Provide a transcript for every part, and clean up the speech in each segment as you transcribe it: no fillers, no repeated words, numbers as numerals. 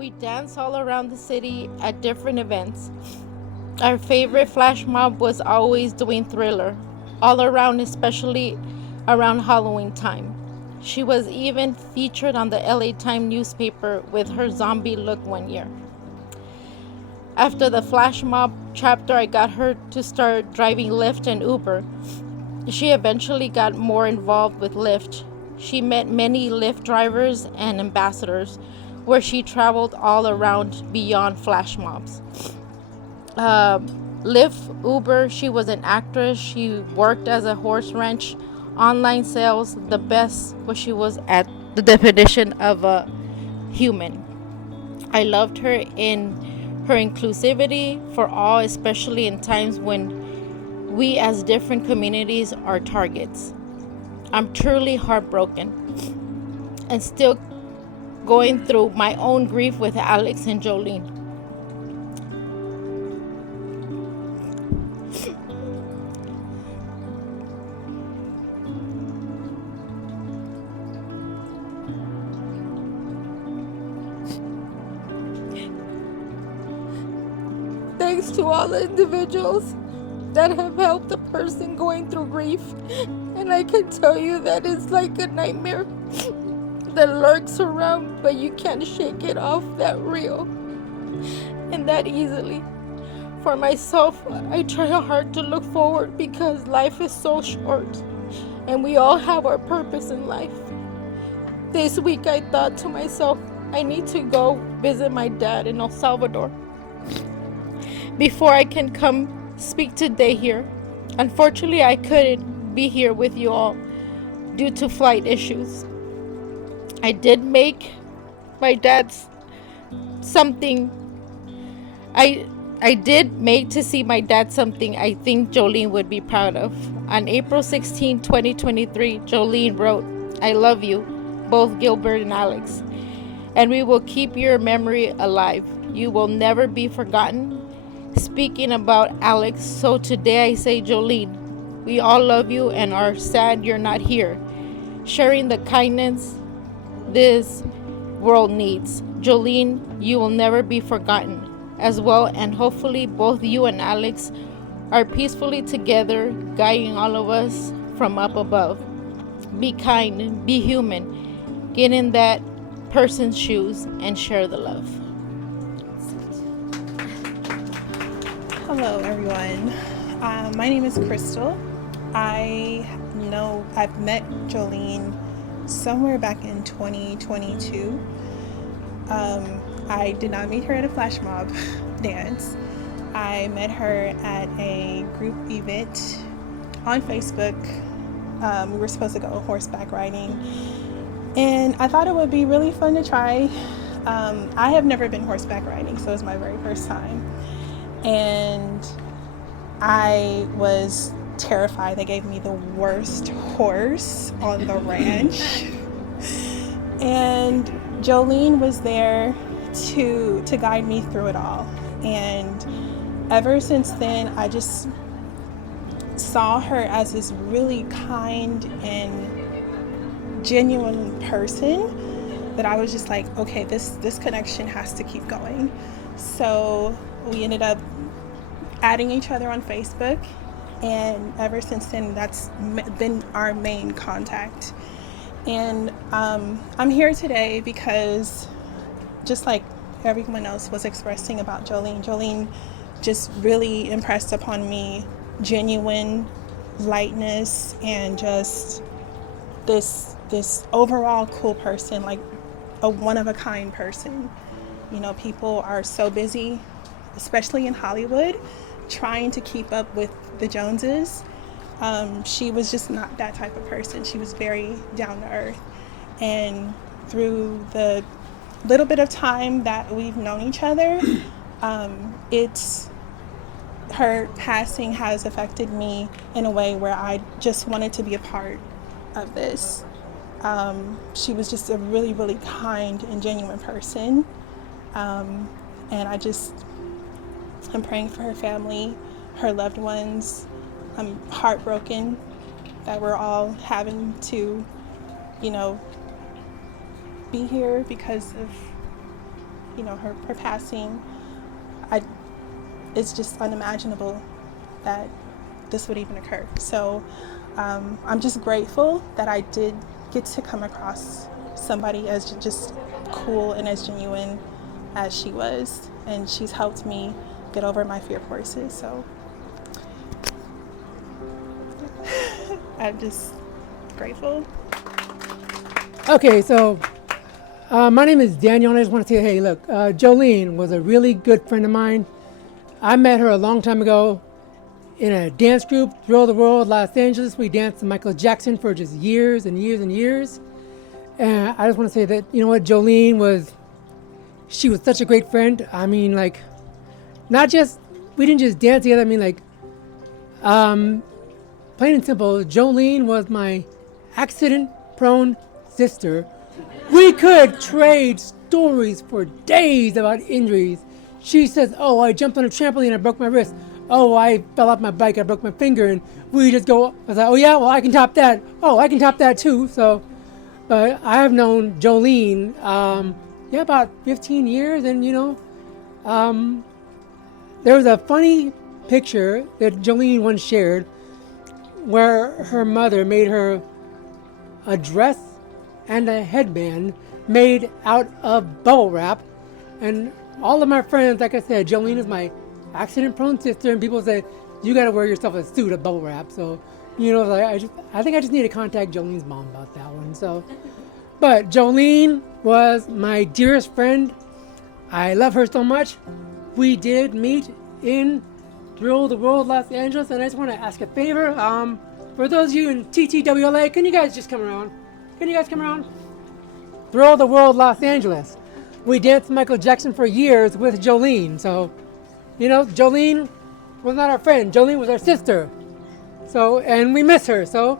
We danced all around the city at different events. Our favorite flash mob was always doing Thriller, all around, especially around Halloween time. She was even featured on the LA Times newspaper with her zombie look one year. After the flash mob chapter, I got her to start driving Lyft and Uber. She eventually got more involved with Lyft. She met many Lyft drivers and ambassadors, where she traveled all around beyond flash mobs. Uh, Lyft, Uber, she was an actress. She worked as a horse ranch, online sales. The best was she was at the definition of a human. I loved her in her inclusivity for all, especially in times when we as different communities are targets. I'm truly heartbroken and still going through my own grief with Alex and Joleen. Thanks to all the individuals that have helped a person going through grief. And I can tell you that it's like a nightmare that lurks around, but you can't shake it off that real and that easily. For myself, I try hard to look forward because life is so short and we all have our purpose in life. This week I thought to myself, I need to go visit my dad in El Salvador before I can come speak today here. Unfortunately, I couldn't be here with you all due to flight issues. I did make my dad's something. I did make to see my dad something I think Joleen would be proud of. On April 16, 2023, Joleen wrote, "I love you, both Gilbert and Alex, and we will keep your memory alive. You will never be forgotten." Speaking about Alex, so today I say, Joleen, we all love you and are sad you're not here, sharing the kindness this world needs. Joleen, you will never be forgotten as well, and hopefully both you and Alex are peacefully together, guiding all of us from up above. Be kind, be human, get in that person's shoes and share the love. Hello, everyone. My name is Crystal. I've met Joleen somewhere back in 2022. I did not meet her at a flash mob dance. I met her at a group event on Facebook. We were supposed to go horseback riding, and I thought it would be really fun to try. I have never been horseback riding, so it was my very first time. And I was terrified. They gave me the worst horse on the ranch. And Joleen was there to guide me through it all. And ever since then, I just saw her as this really kind and genuine person that I was just like, okay, this connection has to keep going. So we ended up adding each other on Facebook, and ever since then, that's been our main contact. And I'm here today because, just like everyone else was expressing about Joleen just really impressed upon me genuine lightness and just this overall cool person, like a one-of-a-kind person. You know, people are so busy, especially in Hollywood, trying to keep up with the Joneses. She was just not that type of person. She was very down to earth. And through the little bit of time that we've known each other, her passing has affected me in a way where I just wanted to be a part of this. She was just a really, really kind and genuine person. And I'm praying for her family, her loved ones. I'm heartbroken that we're all having to, be here because of her passing, it's just unimaginable that this would even occur. So I'm just grateful that I did get to come across somebody as just cool and as genuine as she was, and she's helped me get over my fear of horses. So I'm just grateful. Okay, so my name is Daniel, and I just want to say, hey, look, Joleen was a really good friend of mine. I met her a long time ago in a dance group, Thrill the World, Los Angeles. We danced to Michael Jackson for just years and years and years. And I just want to say that, you know what, she was such a great friend. I mean, like, we didn't just dance together. I mean, like, plain and simple, Joleen was my accident-prone sister. We could trade stories for days about injuries. She says, oh, I jumped on a trampoline, I broke my wrist. Oh, I fell off my bike, I broke my finger. And we just go, I was like, oh yeah, well, I can top that. Oh, I can top that too. So, but I have known Joleen, about 15 years. And, there was a funny picture that Joleen once shared where her mother made her a dress and a headband made out of bubble wrap. And all of my friends, like I said, Joleen is my accident-prone sister, and people say, you got to wear yourself a suit of bubble wrap. So, I think I just need to contact Joleen's mom about that one. So, but Joleen was my dearest friend. I love her so much. We did meet in Thrill the World, Los Angeles, and I just want to ask a favor. For those of you in TTWLA, can you guys just come around? Can you guys come around? Thrill the World, Los Angeles. We danced Michael Jackson for years with Joleen. So, Joleen was not our friend. Joleen was our sister. So, and we miss her. So,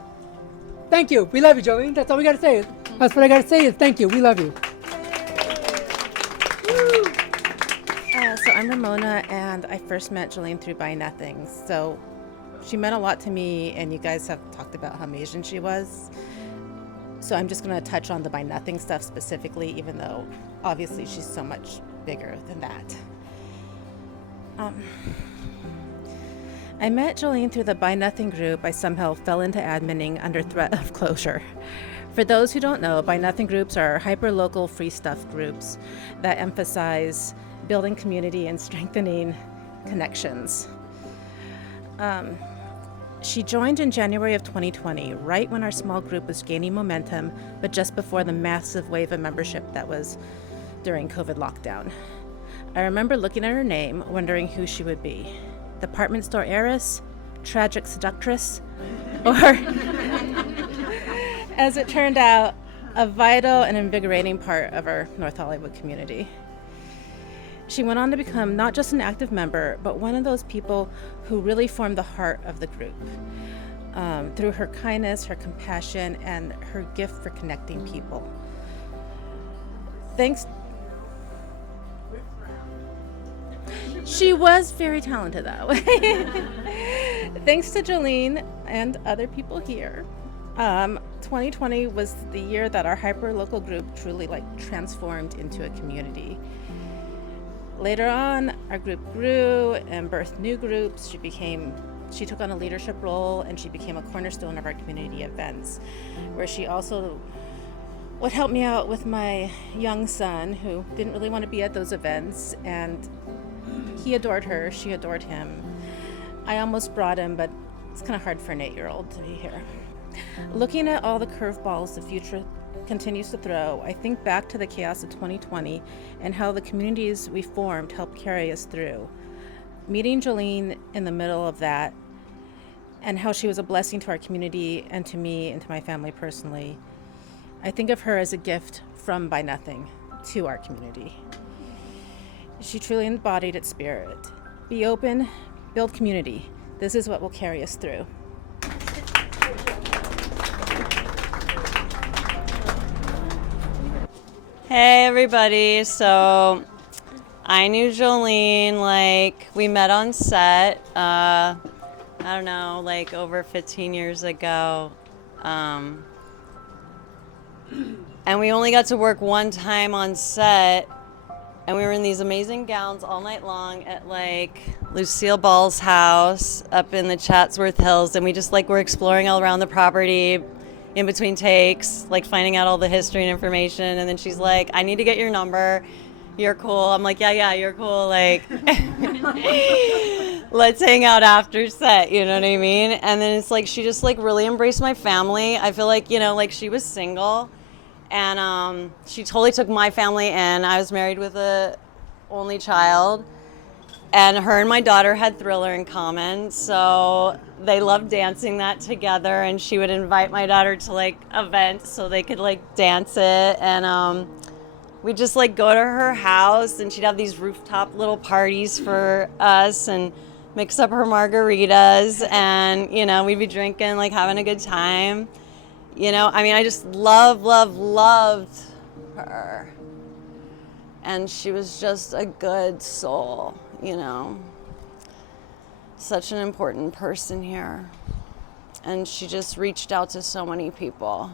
thank you. We love you, Joleen. That's all we got to say. That's what I got to say is thank you. We love you. So I'm Ramona, and I first met Joleen through Buy Nothing. So she meant a lot to me, and you guys have talked about how amazing she was. So I'm just going to touch on the Buy Nothing stuff specifically, even though obviously she's so much bigger than that. I met Joleen through the Buy Nothing group. I somehow fell into adminning under threat of closure. For those who don't know, Buy Nothing groups are hyper-local free stuff groups that emphasize building community and strengthening connections. She joined in January of 2020, right when our small group was gaining momentum, but just before the massive wave of membership that was during COVID lockdown. I remember looking at her name, wondering who she would be. Department store heiress, tragic seductress, or, as it turned out, a vital and invigorating part of our North Hollywood community. She went on to become not just an active member, but one of those people who really formed the heart of the group through her kindness, her compassion, and her gift for connecting people. She was very talented that way. Thanks to Joleen and other people here, 2020 was the year that our hyper-local group truly transformed into a community. Later on, our group grew and birthed new groups. She took on a leadership role, and she became a cornerstone of our community events, where she also would help me out with my young son, who didn't really want to be at those events, and he adored her, she adored him. I almost brought him, but it's kind of hard for an 8-year-old to be here. Looking at all the curveballs the future continues to throw, I think back to the chaos of 2020 and how the communities we formed helped carry us through. Meeting Joleen in the middle of that, and how she was a blessing to our community and to me and to my family personally, I think of her as a gift from Buy Nothing to our community. She truly embodied its spirit. Be open, build community. This is what will carry us through. Hey everybody, so I knew Joleen, we met on set, I don't know, over 15 years ago. And we only got to work one time on set, And we were in these amazing gowns all night long at like Lucille Ball's house up in the Chatsworth Hills. And we just like were exploring all around the property in between takes, like finding out all the history and information. And then she's like, I need to get your number. You're cool. I'm like, yeah, you're cool. Like, let's hang out after set. You know what I mean? And then it's like, she just like really embraced my family. I feel like, you know, like she was single. And she totally took my family in. I was married with a only child. And her and my daughter had Thriller in common. So they loved dancing that together. And she would invite my daughter to like events so they could like dance it. And we'd just like go to her house and she'd have these rooftop little parties for us and mix up her margaritas. And, you know, we'd be drinking, like having a good time. You know, I mean, I just loved her. And she was just a good soul, you know. Such an important person here. And she just reached out to so many people.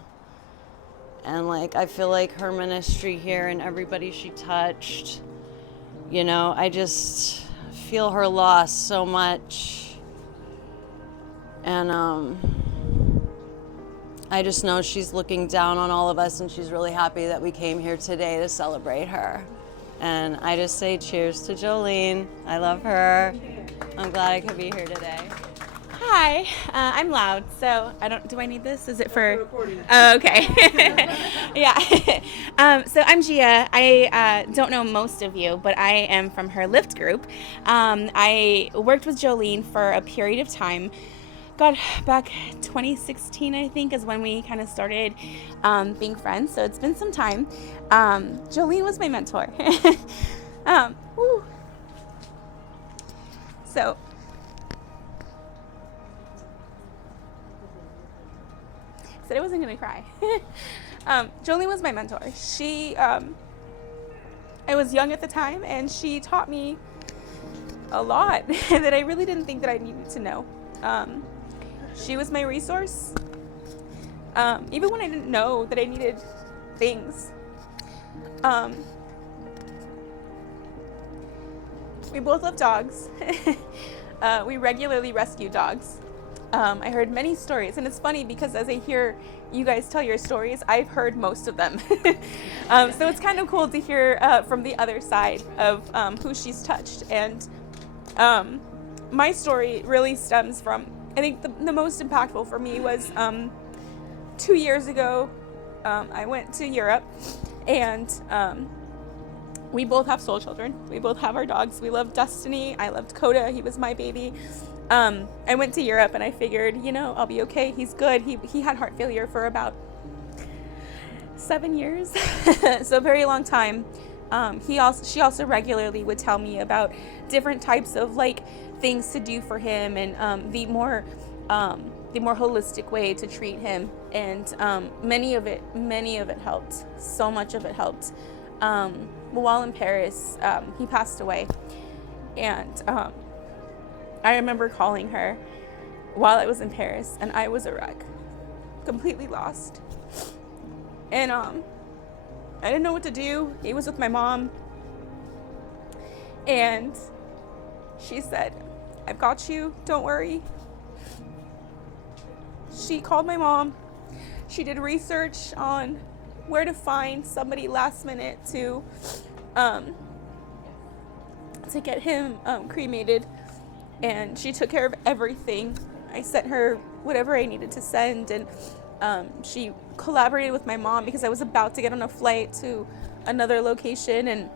And, like, I feel like her ministry here and everybody she touched, you know, I just feel her loss so much. And, I just know she's looking down on all of us and she's really happy that we came here today to celebrate her. And I just say cheers to Joleen. I love her. I'm glad I could be here today. Hi, I'm loud, so do I need this? Is it for recording? Oh, okay. Yeah. So I'm Gia. I don't know most of you, but I am from her Lyft group. I worked with Joleen for a period of time. God, back 2016, I think, is when we kind of started being friends. So it's been some time. Joleen was my mentor. So said I wasn't gonna cry. Joleen was my mentor. I was young at the time, and she taught me a lot that I really didn't think that I needed to know. She was my resource, even when I didn't know that I needed things. We both love dogs. We regularly rescue dogs. I heard many stories, and it's funny because as I hear you guys tell your stories, I've heard most of them. So it's kind of cool to hear from the other side of who she's touched. And my story really stems from, I think the most impactful for me was 2 years ago, I went to Europe, and we both have soul children. We both have our dogs. We love Destiny. I loved Coda. He was my baby. I went to Europe and I figured, I'll be okay. He's good. He had heart failure for about 7 years, so a very long time. She also regularly would tell me about different types of things to do for him and the more holistic way to treat him. And many of it helped. So much of it helped. While in Paris, he passed away, and I remember calling her while I was in Paris, and I was a wreck, completely lost. And I didn't know what to do. He was with my mom, and she said, "I've got you, don't worry." She called my mom. She did research on where to find somebody last minute to get him cremated. And she took care of everything. I sent her whatever I needed to send, and she collaborated with my mom because I was about to get on a flight to another location, and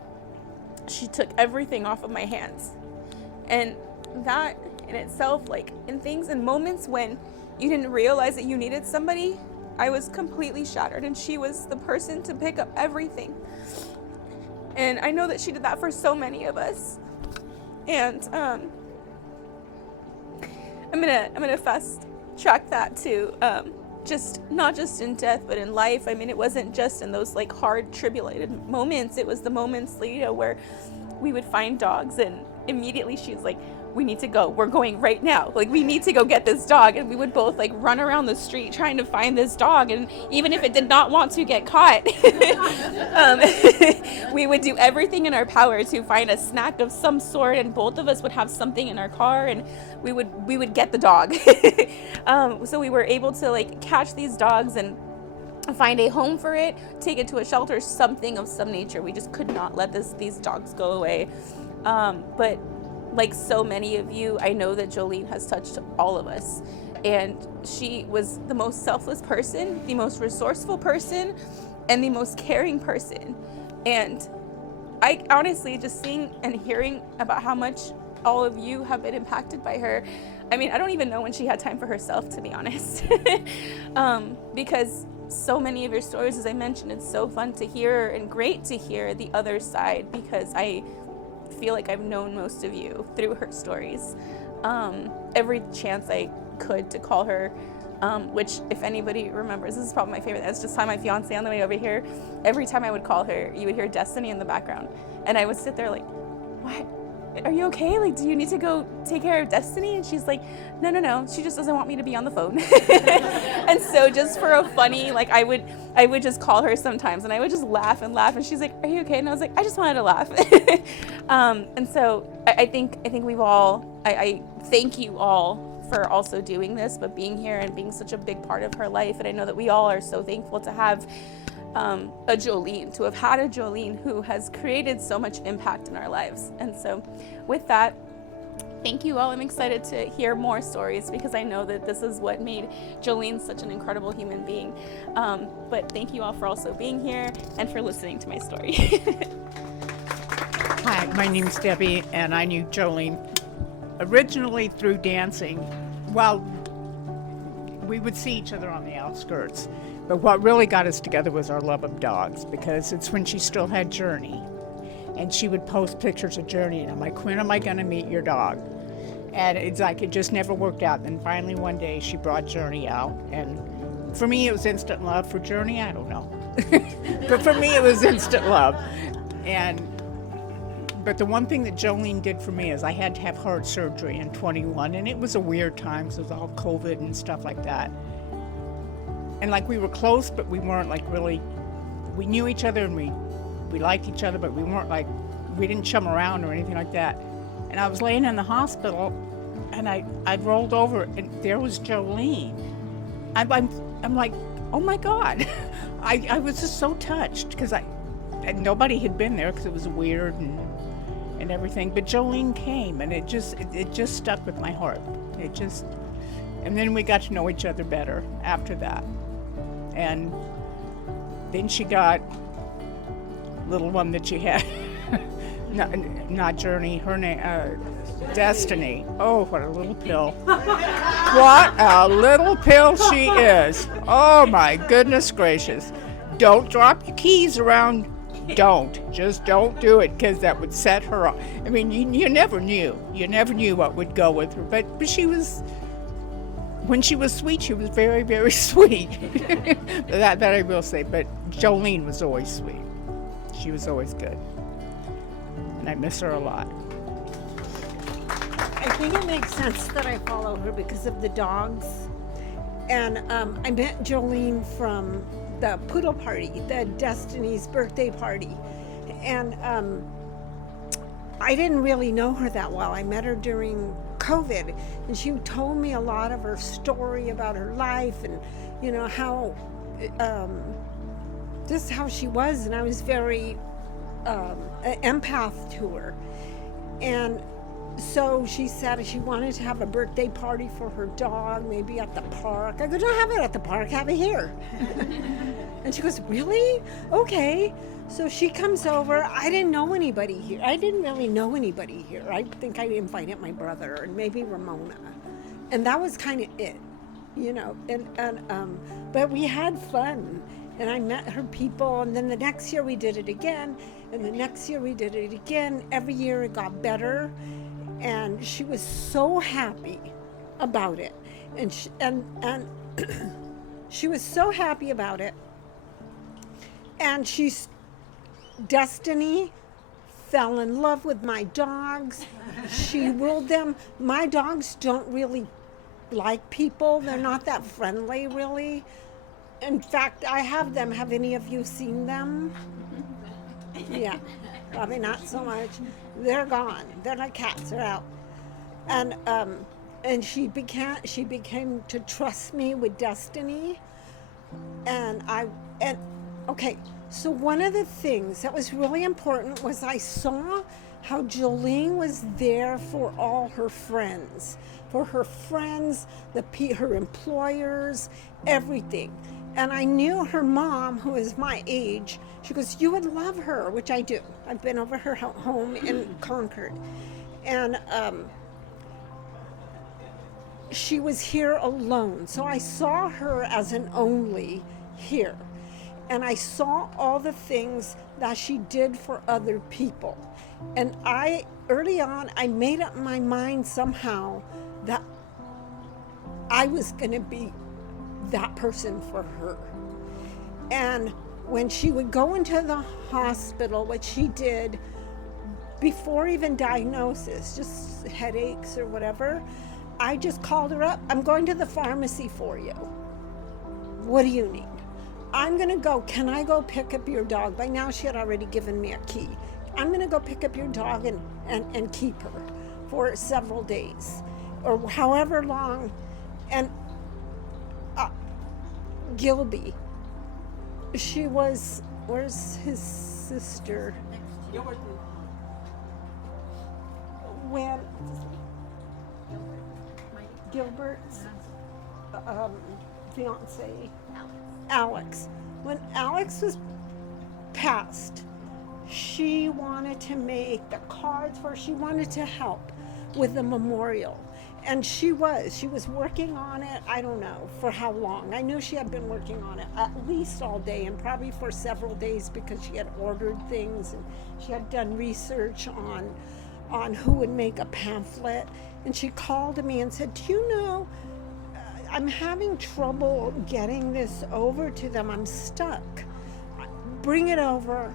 she took everything off of my hands. And that in itself, in moments when you didn't realize that you needed somebody, I was completely shattered, and she was the person to pick up everything. And I know that she did that for so many of us. And I'm gonna fast track that to not just in death, but in life. I mean, it wasn't just in those hard tribulated moments. It was the moments, where we would find dogs, and immediately she's like, we need to go. We're going right now. Like, we need to go get this dog. And we would both like run around the street trying to find this dog. And even if it did not want to get caught, we would do everything in our power to find a snack of some sort. And both of us would have something in our car, and we would get the dog. So we were able to like catch these dogs and find a home for it, take it to a shelter, something of some nature. We just could not let these dogs go away. But like so many of you, I know that Joleen has touched all of us. And she was the most selfless person, the most resourceful person, and the most caring person. And I honestly, just seeing and hearing about how much all of you have been impacted by her, I mean, I don't even know when she had time for herself, to be honest. Because so many of your stories, as I mentioned, it's so fun to hear and great to hear the other side, because I feel like I've known most of you through her stories. Every chance I could to call her, which if anybody remembers, this is probably my favorite. I was just telling my fiance on the way over here, every time I would call her, you would hear Destiny in the background. And I would sit there like, what? Are you okay? Like, do you need to go take care of Destiny? And she's like, no, she just doesn't want me to be on the phone. And so just for a funny, like, I would just call her sometimes, and I would just laugh and laugh, and she's like, are you okay? And I was like, I just wanted to laugh. And so I think we've all, I thank you all for also doing this, but being here and being such a big part of her life. And I know that we all are so thankful to have a Joleen, to have had a Joleen who has created so much impact in our lives. And so with that, thank you all. I'm excited to hear more stories, because I know that this is what made Joleen such an incredible human being. But thank you all for also being here and for listening to my story. Hi, my name's Debbie, and I knew Joleen originally through dancing. Well, we would see each other on the outskirts, but what really got us together was our love of dogs, because it's when she still had Journey, and she would post pictures of Journey, and I'm like, when am I going to meet your dog? And it's like, it just never worked out. And finally one day she brought Journey out, and for me it was instant love. For Journey, I don't know. But for me it was instant love. But the one thing that Joleen did for me is I had to have heart surgery in 21, and it was a weird time because it was all COVID and stuff like that. And like, we were close, but we weren't like really, we knew each other and we liked each other, but we weren't like, we didn't chum around or anything like that. And I was laying in the hospital, and I rolled over, and there was Joleen. I'm like, oh my God. I was just so touched, because and nobody had been there because it was weird and everything. But Joleen came, and it just stuck with my heart. And then we got to know each other better after that. And then she got little one that she had, not Journey, her name, Destiny. Oh, what a little pill. What a little pill she is. Oh my goodness gracious. Don't drop your keys around. Just don't do it, because that would set her off. I mean, you never knew what would go with her, but she was, when she was sweet, she was very, very sweet. that I will say. But Joleen was always sweet. She was always good, and I miss her a lot. I think it makes sense that I follow her because of the dogs. And I met Joleen from the poodle party, the Destiny's birthday party. And I didn't really know her that well. I met her during COVID, and she told me a lot of her story about her life, and how just how she was. And I was very empath to her. And so she said she wanted to have a birthday party for her dog, maybe at the park. I go, don't have it at the park, have it here. And she goes, really? Okay. So she comes over. I didn't know anybody here. I didn't really know anybody here. I think I invited my brother and maybe Ramona. And that was kind of it, but we had fun. And I met her people, and then the next year we did it again, and the next year we did it again. Every year it got better. And she was so happy about it, and she was so happy about it. And Destiny fell in love with my dogs. She ruled them. My dogs don't really like people. They're not that friendly, really. In fact, I have them. Have any of you seen them? Yeah, probably not so much. They're gone. They're like cats. They're out. And she became to trust me with Destiny. And okay. So one of the things that was really important was I saw how Joleen was there for all her friends, her employers, everything. And I knew her mom, who is my age, she goes, you would love her, which I do. I've been over her home in Concord. And she was here alone. So I saw her as an only here. And I saw all the things that she did for other people. And early on, I made up my mind somehow that I was going to be that person for her. And when she would go into the hospital, what she did before even diagnosis, just headaches or whatever, I just called her up. I'm going to the pharmacy for you. What do you need? I'm going to go. Can I go pick up your dog? By now she had already given me a key. I'm going to go pick up your dog and keep her for several days or however long. And Gilby, she was, where's his sister? When Gilbert's fiance, Alex. When Alex was passed, she wanted to make the cards she wanted to help with the memorial. And she was working on it, I don't know for how long. I knew she had been working on it at least all day and probably for several days because she had ordered things and she had done research on who would make a pamphlet. And she called me and said, do you know, I'm having trouble getting this over to them. I'm stuck. Bring it over.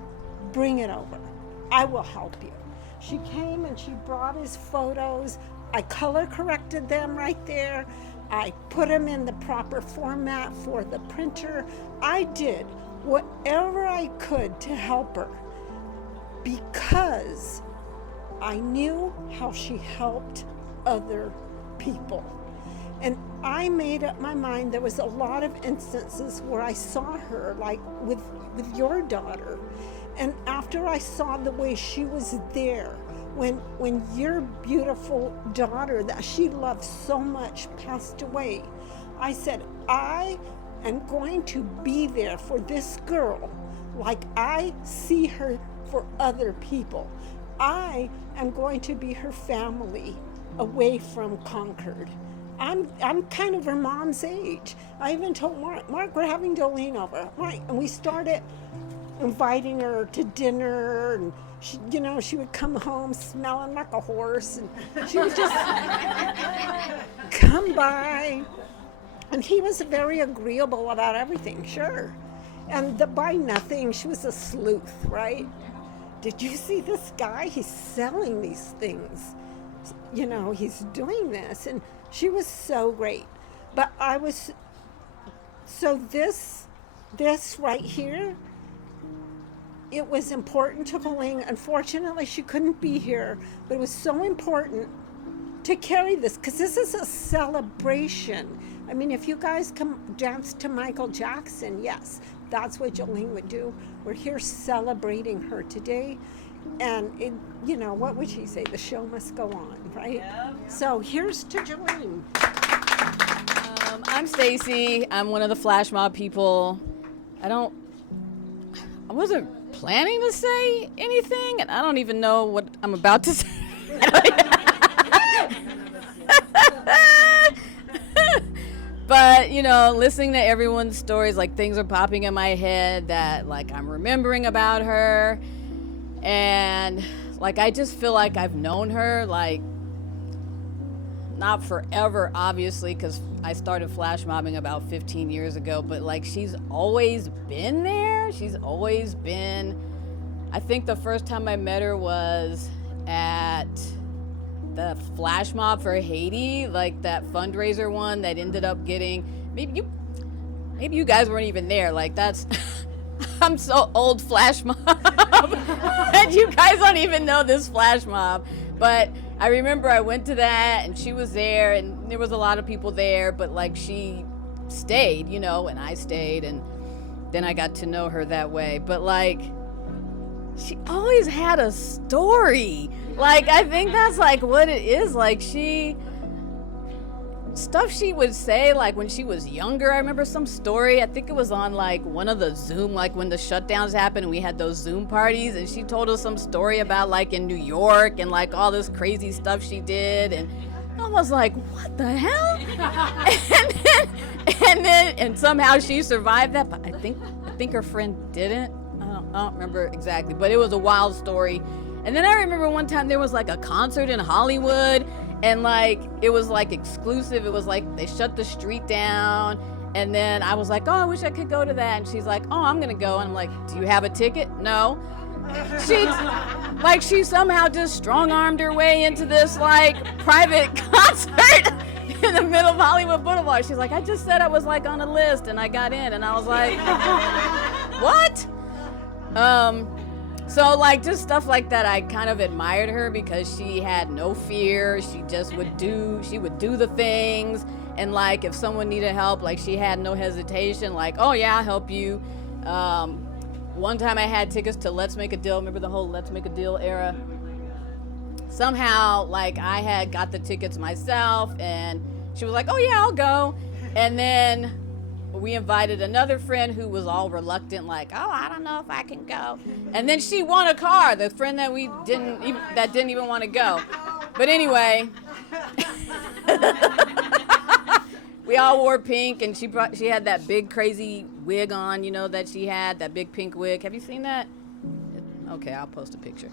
I will help you. She came and she brought his photos. I color corrected them right there. I put them in the proper format for the printer. I did whatever I could to help her because I knew how she helped other people. And I made up my mind. There was a lot of instances where I saw her, like with your daughter. And after I saw the way she was there, when your beautiful daughter that she loved so much passed away, I said, I am going to be there for this girl like I see her for other people. I am going to be her family away from Concord. I'm kind of her mom's age. I even told Mark, we're having Joleen over. Right, and we started inviting her to dinner, and she would come home smelling like a horse, and she would just come by. And he was very agreeable about everything, sure. And the buy nothing, she was a sleuth, right? Did you see this guy? He's selling these things. He's doing this. And she was so great. But this right here, it was important to Pauline. Unfortunately, she couldn't be here, but it was so important to carry this because this is a celebration. I mean, if you guys come dance to Michael Jackson, yes, that's what Joleen would do. We're here celebrating her today. And, what would she say? The show must go on, right? Yeah. So here's to Joleen. I'm Stacy. I'm one of the flash mob people. I wasn't planning to say anything, and I don't even know what I'm about to say. But, listening to everyone's stories, like things are popping in my head that like I'm remembering about her. And like I just feel like I've known her, like not forever, obviously, because I started flash mobbing about 15 years ago, but like she's always been there. She's always been I think the first time I met her was at the flash mob for Haiti, like that fundraiser one that ended up getting, maybe you guys weren't even there. Like that's, I'm so old, flash mob, and you guys don't even know this flash mob. But I remember I went to that and she was there and there was a lot of people there, but like she stayed, you know, and I stayed, and then I got to know her that way. But like, she always had a story. Like, I think that's like what it is. Like, stuff she would say, like when she was younger. I remember some story, I think it was on like one of the Zoom, like when the shutdowns happened and we had those Zoom parties, and she told us some story about like in New York and like all this crazy stuff she did, and I was like, what the hell? and somehow she survived that, but I think her friend didn't. I don't remember exactly, but it was a wild story. And then I remember one time there was like a concert in Hollywood, and like it was like exclusive. It was like they shut the street down, and then I was like, oh, I wish I could go to that. And she's like, oh, I'm gonna go. And I'm like, do you have a ticket? No. She somehow just strong-armed her way into this like private concert in the middle of Hollywood Boulevard. She's like, I just said I was like on a list and I got in, and I was like, what? So like just stuff like that, I kind of admired her because she had no fear. She just would do the things, and like if someone needed help, like she had no hesitation, like, oh yeah, I'll help you. One time I had tickets to Let's Make a Deal. Remember the whole Let's Make a Deal era? Somehow, like, I had got the tickets myself, and she was like, oh, yeah, I'll go. And then we invited another friend who was all reluctant, like, oh, I don't know if I can go. And then she won a car, the friend that didn't even want to go. But anyway, we all wore pink, and she had that big crazy wig on, you know, that she had, that big pink wig. Have you seen that? Okay, I'll post a picture.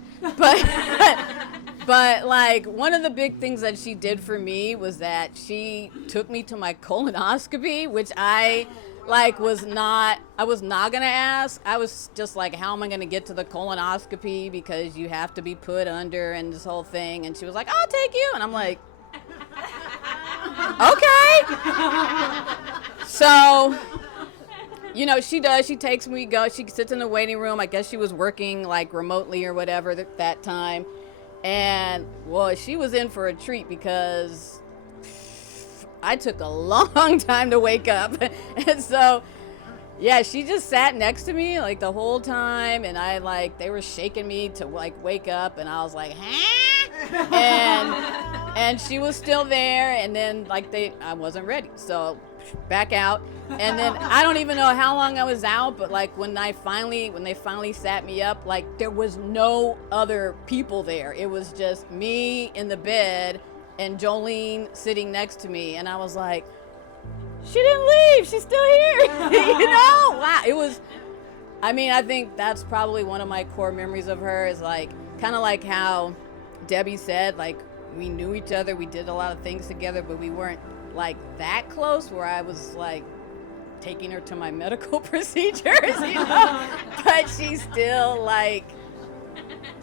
But like one of the big things that she did for me was that she took me to my colonoscopy, which I was not gonna ask. I was just like, how am I gonna get to the colonoscopy, because you have to be put under and this whole thing. And she was like, I'll take you. And I'm like, okay. So, you know, she takes me, she sits in the waiting room. I guess she was working like remotely or whatever that time. And well, she was in for a treat because I took a long time to wake up. And so, yeah, she just sat next to me like the whole time, and they were shaking me to like wake up, and I was like, huh? And she was still there, and then I wasn't ready. So back out. And then I don't even know how long I was out, but like when they finally sat me up, like there was no other people there. It was just me in the bed and Joleen sitting next to me, and I was like, she didn't leave, she's still here. You know? Wow. It was, I mean, I think that's probably one of my core memories of her, is like kind of like how Debbie said, like we knew each other, we did a lot of things together, but we weren't like that close where I was like taking her to my medical procedures, you know. But she still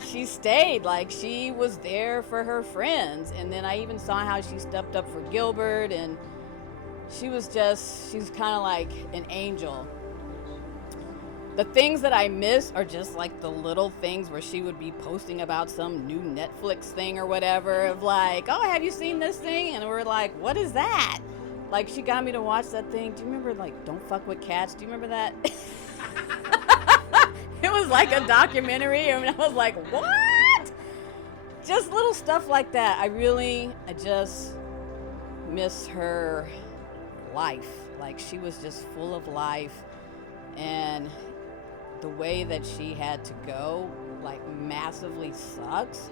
she stayed, like she was there for her friends. And then I even saw how she stepped up for Gilbert, and she's kind of like an angel. The things that I miss are just like the little things where she would be posting about some new Netflix thing or whatever, of like, oh, have you seen this thing? And we're like, what is that? Like, she got me to watch that thing. Do you remember, like, Don't Fuck with Cats? Do you remember that? It was like a documentary. I mean, I was like, what? Just little stuff like that. I just miss her life. Like, she was just full of life. And the way that she had to go, like, massively sucks.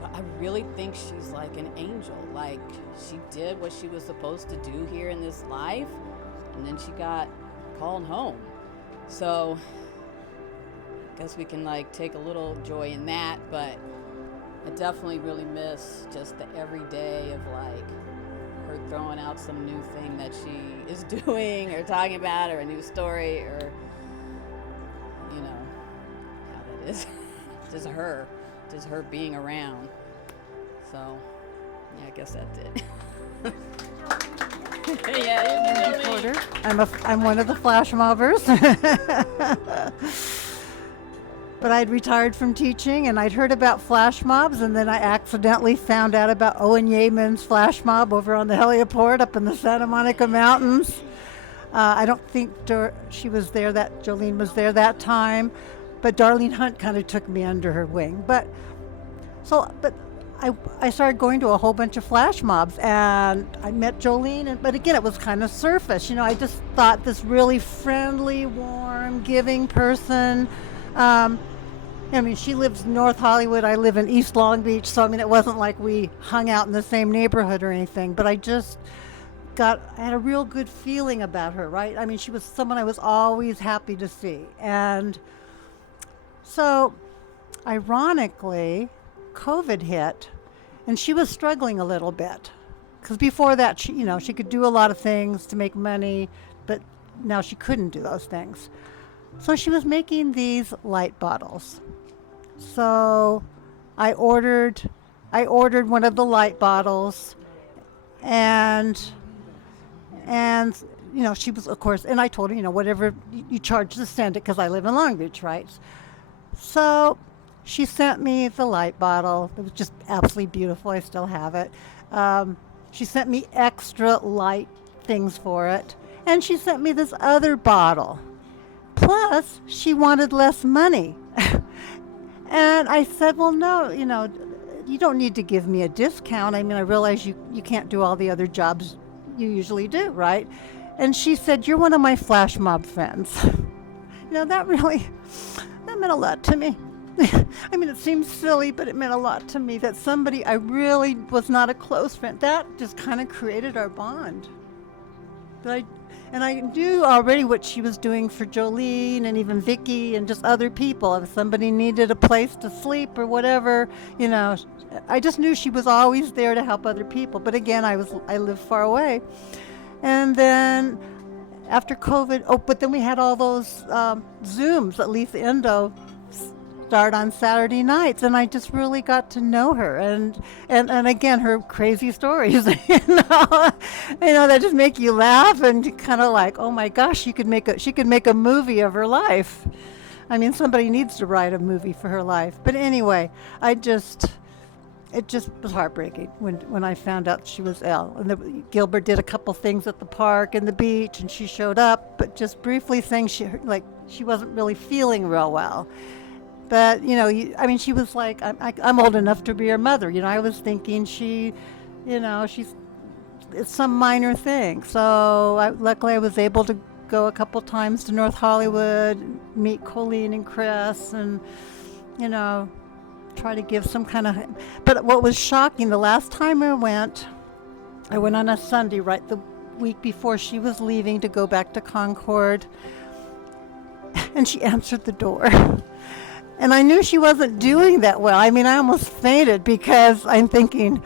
But I really think she's like an angel. Like, she did what she was supposed to do here in this life, and then she got called home. So I guess we can like take a little joy in that, but I definitely really miss just the everyday of like her throwing out some new thing that she is doing or talking about, or a new story, or you know how that is just her being around. So, yeah, I guess that's it. Yeah, Reporter. I'm one of the flash mobbers. But I'd retired from teaching, and I'd heard about flash mobs, and then I accidentally found out about Owen Yeaman's flash mob over on the heliport up in the Santa Monica Mountains. I don't think she was there, that Joleen was there that time, but Darlene Hunt kind of took me under her wing. But I started going to a whole bunch of flash mobs, and I met Joleen, but again, it was kind of surface. You know, I just thought this really friendly, warm, giving person. I mean, she lives in North Hollywood. I live in East Long Beach, so I mean, it wasn't like we hung out in the same neighborhood or anything, but I had a real good feeling about her, right? I mean, she was someone I was always happy to see. And so, ironically, COVID hit, and she was struggling a little bit. Because before that, she could do a lot of things to make money, but now she couldn't do those things. So she was making these light bottles. So I ordered one of the light bottles, and she was, of course, and I told her, whatever you charge to send it, because I live in Long Beach, right? So she sent me the light bottle. It was just absolutely beautiful. I still have it. She sent me extra light things for it, and she sent me this other bottle. Plus, she wanted less money. And I said, well, no, you don't need to give me a discount. I mean, I realize you can't do all the other jobs you usually do, right? And she said, you're one of my flash mob friends. That meant a lot to me. I mean, it seems silly, but it meant a lot to me that somebody I really was not a close friend, that just kind of created our bond. And I knew already what she was doing for Joleen and even Vicky and just other people. If somebody needed a place to sleep or whatever, I just knew she was always there to help other people. But again, I lived far away. And then after COVID, but then we had all those Zooms that Lisa Endo start on Saturday nights, and I just really got to know her, and again, her crazy stories, that just make you laugh and kind of like, oh my gosh, she could make a movie of her life. I mean, somebody needs to write a movie for her life. But anyway, it just was heartbreaking when I found out she was ill. And Gilbert did a couple things at the park and the beach, and she showed up, but just briefly saying she wasn't really feeling real well. But, she was like, I'm old enough to be her mother. I was thinking it's some minor thing. So luckily I was able to go a couple times to North Hollywood, meet Colleen and Chris, and, try to give some kind of... But what was shocking, the last time I went on a Sunday, right the week before she was leaving to go back to Concord, and she answered the door. And I knew she wasn't doing that well. I mean, I almost fainted because I'm thinking,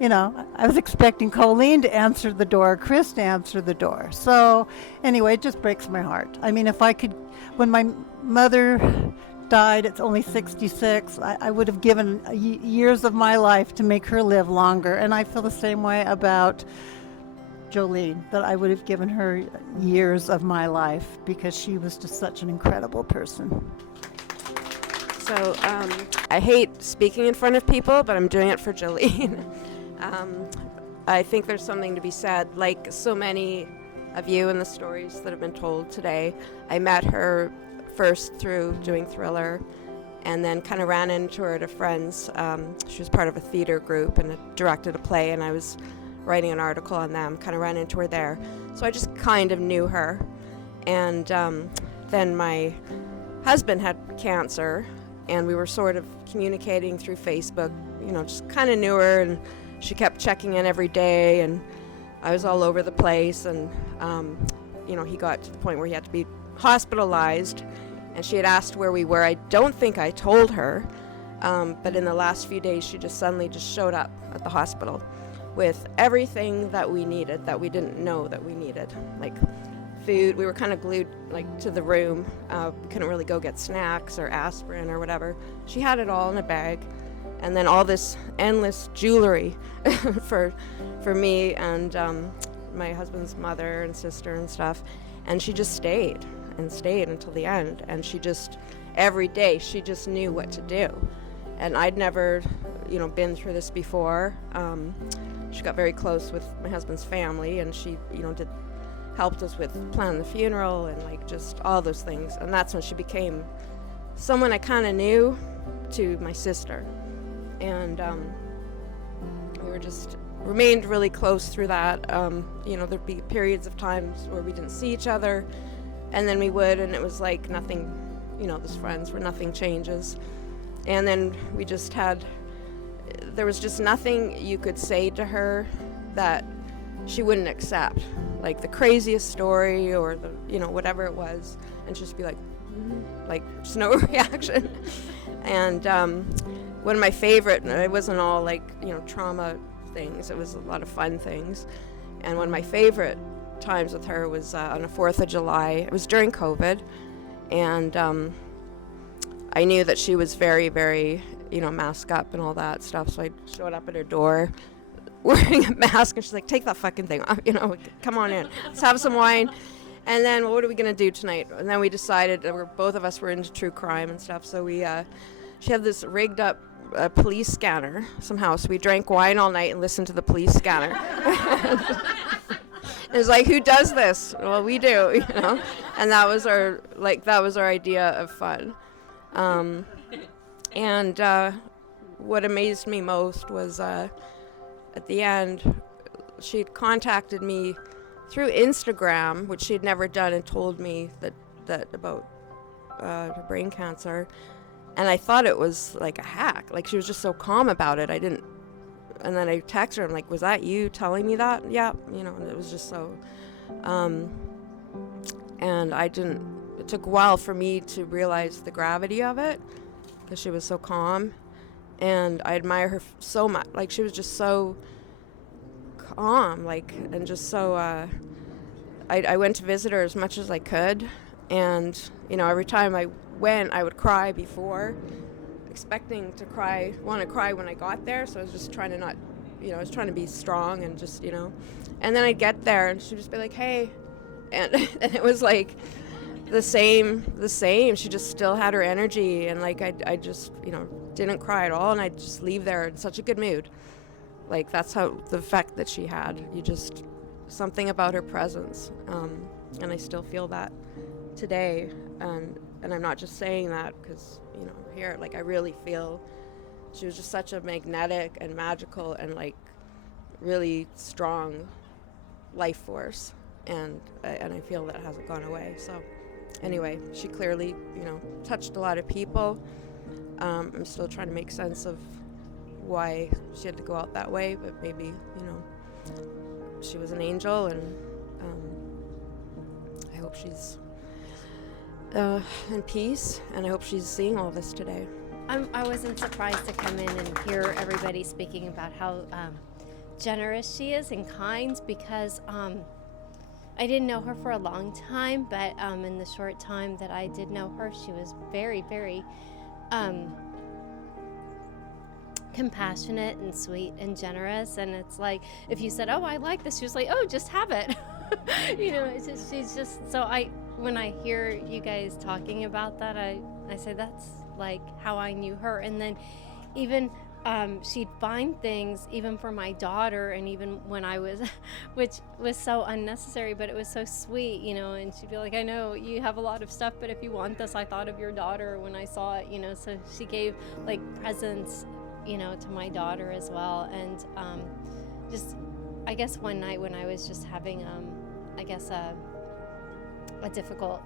I was expecting Colleen to answer the door, Chris to answer the door. So anyway, it just breaks my heart. I mean, if I could, when my mother died at only 66, I would have given years of my life to make her live longer. And I feel the same way about Joleen, that I would have given her years of my life because she was just such an incredible person. So I hate speaking in front of people, but I'm doing it for Joleen. I think there's something to be said. Like so many of you in the stories that have been told today, I met her first through doing Thriller, and then kind of ran into her at a friend's. She was part of a theater group and directed a play, and I was writing an article on them, kind of ran into her there. So I just kind of knew her. And then my husband had cancer, and we were sort of communicating through Facebook, just kind of knew her, and she kept checking in every day, and I was all over the place, and, he got to the point where he had to be hospitalized, and she had asked where we were. I don't think I told her, but in the last few days, she just suddenly showed up at the hospital with everything that we needed, that we didn't know that we needed, like food. We were kind of glued like to the room. We couldn't really go get snacks or aspirin or whatever. She had it all in a bag, and then all this endless jewelry for me and my husband's mother and sister and stuff. And she just stayed until the end. And she just, every day, she just knew what to do. And I'd never, been through this before. She got very close with my husband's family, and she, helped us with planning the funeral and like just all those things. And that's when she became someone I kind of knew to my sister. And we were just remained really close through that. There'd be periods of times where we didn't see each other, and then we would, and it was like nothing, as friends where nothing changes. And then we just there was just nothing you could say to her that she wouldn't accept, like the craziest story or the, whatever it was, and she'd just be like, like just no reaction. And one of my favorite, it wasn't all like, trauma things, it was a lot of fun things. And one of my favorite times with her was on the 4th of July. It was during COVID, and I knew that she was very, very, masked up and all that stuff, so I showed up at her door wearing a mask, and she's like, take that fucking thing off, come on in, let's have some wine. And then, well, what are we gonna do tonight? And then we decided that both of us were into true crime and stuff, so she had this rigged up police scanner somehow, so we drank wine all night and listened to the police scanner. It was like, who does this? Well, we do, and that was our idea of fun. And what amazed me most was at the end, she had contacted me through Instagram, which she had never done, and told me that about her brain cancer. And I thought it was like a hack. Like, she was just so calm about it. And then I texted her, I'm like, was that you telling me that? Yeah, and it was just so, and it took a while for me to realize the gravity of it, because she was so calm, and I admire her so much. Like, she was just so calm, like, and just so, I went to visit her as much as I could, and, every time I went, I would cry before, expecting to want to cry when I got there, so I was just trying to not, I was trying to be strong and just, and then I'd get there, and she'd just be like, hey, and it was like the same, she just still had her energy, and like, I just, didn't cry at all, and I'd just leave there in such a good mood. Like, that's how, the effect that she had, something about her presence, and I still feel that today, and I'm not just saying that because, here, like, I really feel she was just such a magnetic and magical and, like, really strong life force, and I feel that it hasn't gone away. So anyway, she clearly, touched a lot of people. I'm still trying to make sense of why she had to go out that way, but maybe, she was an angel, and I hope she's in peace, and I hope she's seeing all this today. I wasn't surprised to come in and hear everybody speaking about how generous she is and kind, because I didn't know her for a long time, but in the short time that I did know her, she was very, very compassionate and sweet and generous. And it's like, if you said, oh, I like this, she was like, oh, just have it. She's just, so when I hear you guys talking about that, I say that's like how I knew her. And then even she'd find things even for my daughter, and even when I was, which was so unnecessary, but it was so sweet, and she'd be like, I know you have a lot of stuff, but if you want this, I thought of your daughter when I saw it, so she gave like presents, to my daughter as well. And just, I guess one night when I was just having, a difficult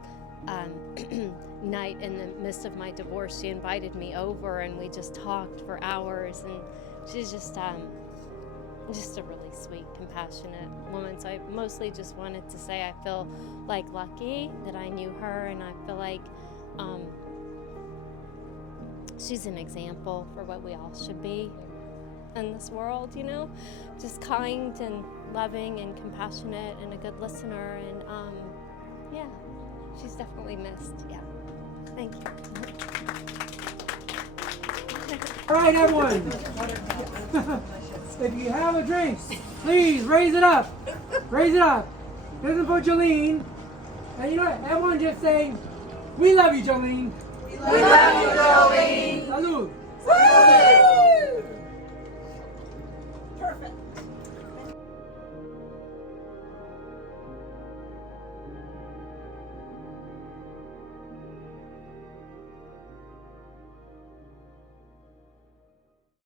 night in the midst of my divorce, she invited me over, and we just talked for hours, and she's just a really sweet, compassionate woman. So I mostly just wanted to say I feel like lucky that I knew her, and I feel like she's an example for what we all should be in this world, just kind and loving and compassionate and a good listener. And Yeah, she's definitely missed. Yeah. Thank you. All right, everyone. If you have a drink, please raise it up. Raise it up. This is for Joleen. And you know what? Everyone just say, we love you, Joleen. We love you, Joleen. Salud.